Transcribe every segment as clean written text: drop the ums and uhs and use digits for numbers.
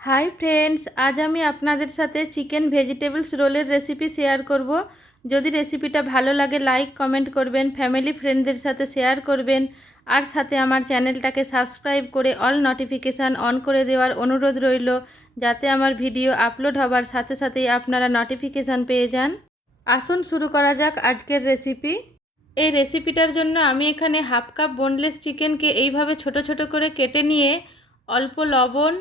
Hi friends, आज আমি আপনাদের সাথে চিকেন ভেজিটেবলস রোলের রেসিপি শেয়ার করব। যদি রেসিপিটা ভালো লাগে লাইক কমেন্ট করবেন, ফ্যামিলি ফ্রেন্ডদের সাথে শেয়ার করবেন আর সাথে আমার চ্যানেলটাকে সাবস্ক্রাইব করে অল নোটিফিকেশান অন করে দেওয়ার অনুরোধ রইল, যাতে আমার ভিডিও আপলোড হবার সাথে সাথেই আপনারা নোটিফিকেশান পেয়ে যান। আসুন শুরু করা যাক আজকের রেসিপি। এই রেসিপিটার জন্য আমি এখানে হাফ কাপ বোনলেস চিকেনকে এইভাবে ছোট ছোট করে কেটে নিয়ে অল্প লবণ,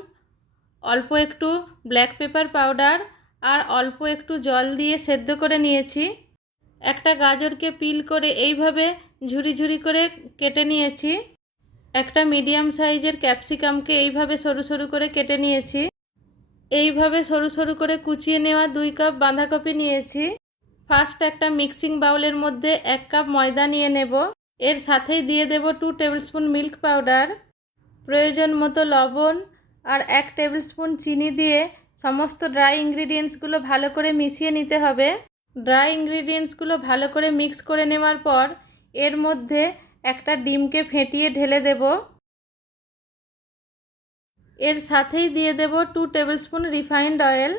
অল্প একটু ব্ল্যাক পেপার পাউডার আর অল্প একটু জল দিয়ে সেদ্ধ করে নিয়েছি। একটা গাজরকে পিল করে এইভাবে ঝুরি ঝুরি করে কেটে নিয়েছি। একটা মিডিয়াম সাইজের ক্যাপসিকামকে এইভাবে সরু সরু করে কেটে নিয়েছি। এইভাবে সরু সরু করে কুচিয়ে নেওয়া 2 কাপ বাঁধাকপি নিয়েছি। ফার্স্ট একটা মিক্সিং বাউলের মধ্যে 1 কাপ ময়দা নিয়ে নেব। এর সাথেই দিয়ে দেব 2 টেবিলস্পুন মিল্ক পাউডার, প্রয়োজন মতো লবণ আর 1 টেবিলস্পুন চিনি দিয়ে সমস্ত ড্রাই ইনগ্রিডিয়েন্টসগুলো ভালো করে মিশিয়ে নিতে হবে। ড্রাই ইনগ্রিডিয়েন্টসগুলো ভালো করে মিক্স করে নেওয়ার পর এর মধ্যে একটা ডিমকে ফেটিয়ে ঢেলে দেব। এর সাথেই দিয়ে দেব 2 টেবিলস্পুন রিফাইন্ড অয়েল।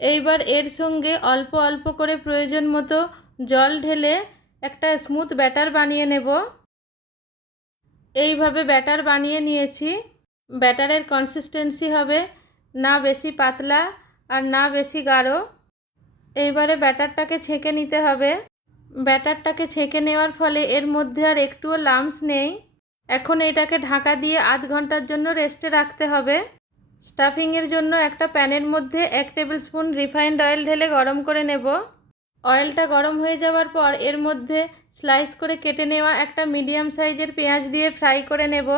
এইবার এর সঙ্গে অল্প অল্প করে প্রয়োজন মতো জল ঢেলে একটা স্মুথ ব্যাটার বানিয়ে নেব। এইভাবে ব্যাটার বানিয়ে নিয়েছি। ব্যাটারের কনসিস্টেন্সি হবে না বেশি পাতলা আর না বেশি গাঢ়। এইবারে ব্যাটারটাকে ছেঁকে নিতে হবে। ব্যাটারটাকে ছেঁকে নেওয়ার ফলে এর মধ্যে আর একটুও লাম্পস নেই। এখন এটাকে ঢাকা দিয়ে আধ ঘন্টার জন্য রেস্টে রাখতে হবে। স্টাফিংয়ের জন্য একটা প্যানের মধ্যে 1 টেবিলস্পুন রিফাইন্ড অয়েল ঢেলে গরম করে নেব। অয়েলটা গরম হয়ে যাওয়ার পর এর মধ্যে স্লাইস করে কেটে নেওয়া একটা মিডিয়াম সাইজের পেঁয়াজ দিয়ে ফ্রাই করে নেব।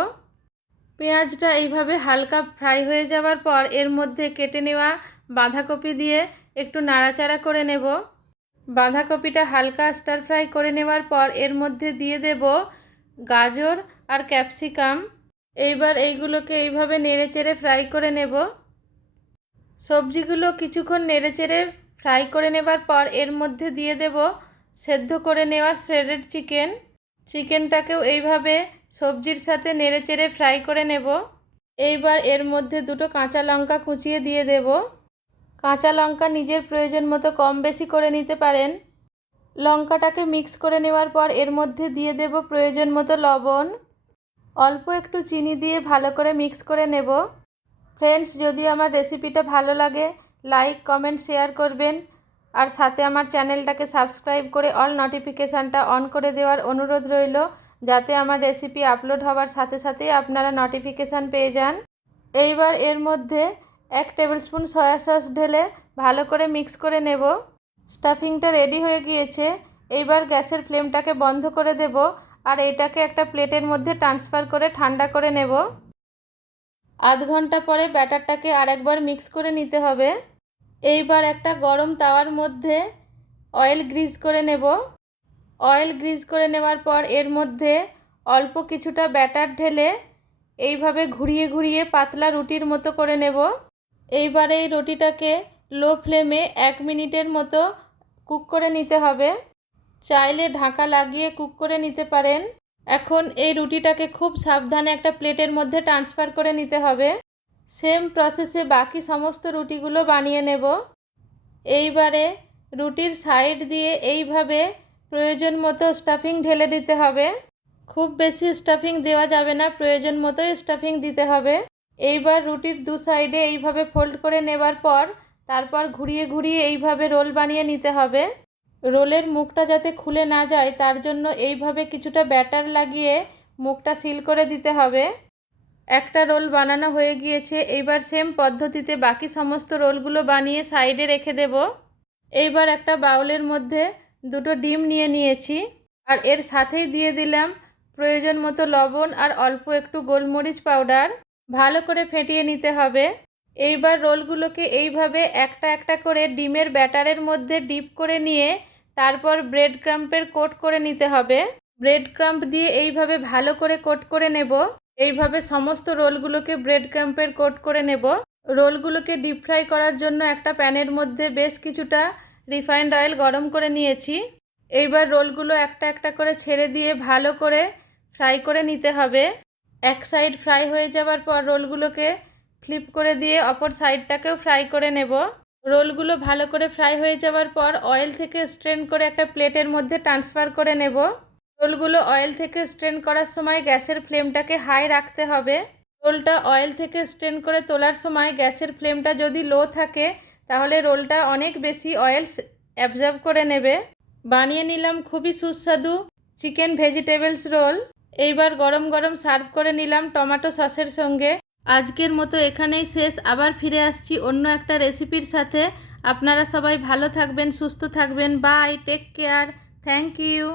পেঁয়াজটা এইভাবে হালকা ফ্রাই হয়ে যাওয়ার পর এর মধ্যে কেটে নেওয়া বাঁধাকপি দিয়ে একটু নাড়াচাড়া করে নেব। বাঁধাকপিটা হালকা স্টার ফ্রাই করে নেওয়ার পর এর মধ্যে দিয়ে দেব গাজর আর ক্যাপসিকাম। এইবার এইগুলোকে এইভাবে নেড়েচেড়ে ফ্রাই করে নেব। সবজিগুলো কিছুক্ষণ নেড়েচেড়ে ফ্রাই করে নেবার পর এর মধ্যে দিয়ে দেব সেদ্ধ করে নেওয়া শ্রেডেড চিকেন। চিকেনটাকেও এইভাবে সবজির সাথে নেড়েচেড়ে ফ্রাই করে নেব। এইবার এর মধ্যে 2টো কাঁচা লঙ্কা কুচিয়ে দিয়ে দেব। কাঁচা লঙ্কা নিজের প্রয়োজন মতো কম বেশি করে নিতে পারেন। লঙ্কাটাকে মিক্স করে নেওয়ার পর এর মধ্যে দিয়ে দেব প্রয়োজন মতো লবণ, অল্প একটু চিনি দিয়ে ভালো করে মিক্স করে নেব। ফ্রেন্ডস, যদি আমার রেসিপিটা ভালো লাগে লাইক কমেন্ট শেয়ার করবেন আর সাথে আমার চ্যানেলটাকে সাবস্ক্রাইব করে অল নোটিফিকেশানটা অন করে দেওয়ার অনুরোধ রইল, যাতে আমার রেসিপি আপলোড হওয়ার সাথে সাথেই আপনারা নোটিফিকেশান পেয়ে যান। এইবার এর মধ্যে 1 টেবিলস্পুন সয়া সস ঢেলে ভালো করে মিক্স করে নেব। স্টাফিংটা রেডি হয়ে গিয়েছে। এইবার গ্যাসের ফ্লেমটাকে বন্ধ করে দেব আর এটাকে একটা প্লেটের মধ্যে ট্রান্সফার করে ঠান্ডা করে নেব। আধ ঘন্টা পরে ব্যাটারটাকে আরেকবার মিক্স করে নিতে হবে। এইবার একটা গরম তাওয়ার মধ্যে অয়েল গ্রিজ করে নেব। অয়েল গ্রিজ করে নেওয়ার পর এর মধ্যে অল্প কিছুটা ব্যাটার ঢেলে এইভাবে ঘুরিয়ে ঘুরিয়ে পাতলা রুটির মতো করে নেব। এইবার এই রুটিটাকে লো ফ্লেমে 1 মিনিটের মতো কুক করে নিতে হবে। চাইলে ঢাকা লাগিয়ে কুক করে নিতে পারেন। এখন এই রুটিটাকে খুব সাবধানে একটা প্লেটের মধ্যে ট্রান্সফার করে নিতে হবে। সেম প্রসেসে বাকি সমস্ত রুটিগুলো বানিয়ে নেব। এইবারে রুটির সাইড দিয়ে এইভাবে প্রয়োজন মতো স্টাফিং ঢেলে দিতে হবে। খুব বেশি স্টাফিং দেওয়া যাবে না, প্রয়োজন মতোই স্টাফিং দিতে হবে। এইবার রুটির 2 সাইডে এইভাবে ফোল্ড করে নেবার পর তারপর ঘুরিয়ে ঘুরিয়ে এইভাবে রোল বানিয়ে নিতে হবে। রোলের মুখটা যাতে খুলে না যায় তার জন্য এইভাবে কিছুটা ব্যাটার লাগিয়ে মুখটা সিল করে দিতে হবে। একটা রোল বানানো হয়ে গিয়েছে। এইবার সেম পদ্ধতিতে বাকি সমস্ত রোলগুলো বানিয়ে সাইডে রেখে দেব। এইবার একটা বাউলের মধ্যে 2টো ডিম নিয়ে নিয়েছি আর এর সাথেই দিয়ে দিলাম প্রয়োজন মতো লবণ আর অল্প একটু গোলমরিচ পাউডার। ভালো করে ফেটিয়ে নিতে হবে। এইবার রোলগুলোকে এইভাবে একটা একটা করে ডিমের ব্যাটারের মধ্যে ডিপ করে নিয়ে তারপর ব্রেড ক্রাম্পের কোট করে নিতে হবে। ব্রেড ক্রাম্প দিয়ে এইভাবে ভালো করে কোট করে নেব। এইভাবে সমস্ত রোলগুলোকে ব্রেড ক্রাম্পের কোট করে নেব। রোলগুলোকে ডিপ ফ্রাই করার জন্য একটা প্যানের মধ্যে বেশ কিছুটা রিফাইন্ড অয়েল গরম করে নিয়েছি। এইবার রোলগুলো একটা একটা করে ছেড়ে দিয়ে ভালো করে ফ্রাই করে নিতে হবে। এক সাইড ফ্রাই হয়ে যাওয়ার পর রোলগুলোকে ফ্লিপ করে দিয়ে অপর সাইডটাকেও ফ্রাই করে নেব। রোলগুলো ভালো করে ফ্রাই হয়ে যাওয়ার পর অয়েল থেকে স্ট্রেন করে একটা প্লেটের মধ্যে ট্রান্সফার করে নেব। রোলগুলো অয়েল থেকে স্ট্রেন করার সময় গ্যাসের ফ্লেমটাকে হাই রাখতে হবে। রোলটা অয়েল থেকে স্ট্রেন করে তোলার সময় গ্যাসের ফ্লেমটা যদি লো থাকে তাহলে রোলটা অনেক বেশি অয়েল অ্যাবজর্ব করে নেবে। বানিয়ে নিলাম খুবই সুস্বাদু চিকেন ভেজিটেবলস রোল। এইবার গরম গরম সার্ভ করে নিলাম টমেটো সসের সঙ্গে। আজকের মতো এখানেই শেষ। আবার ফিরে আসছি অন্য একটা রেসিপির সাথে। আপনারা সবাই ভালো থাকবেন, সুস্থ থাকবেন। Bye, take care, thank you.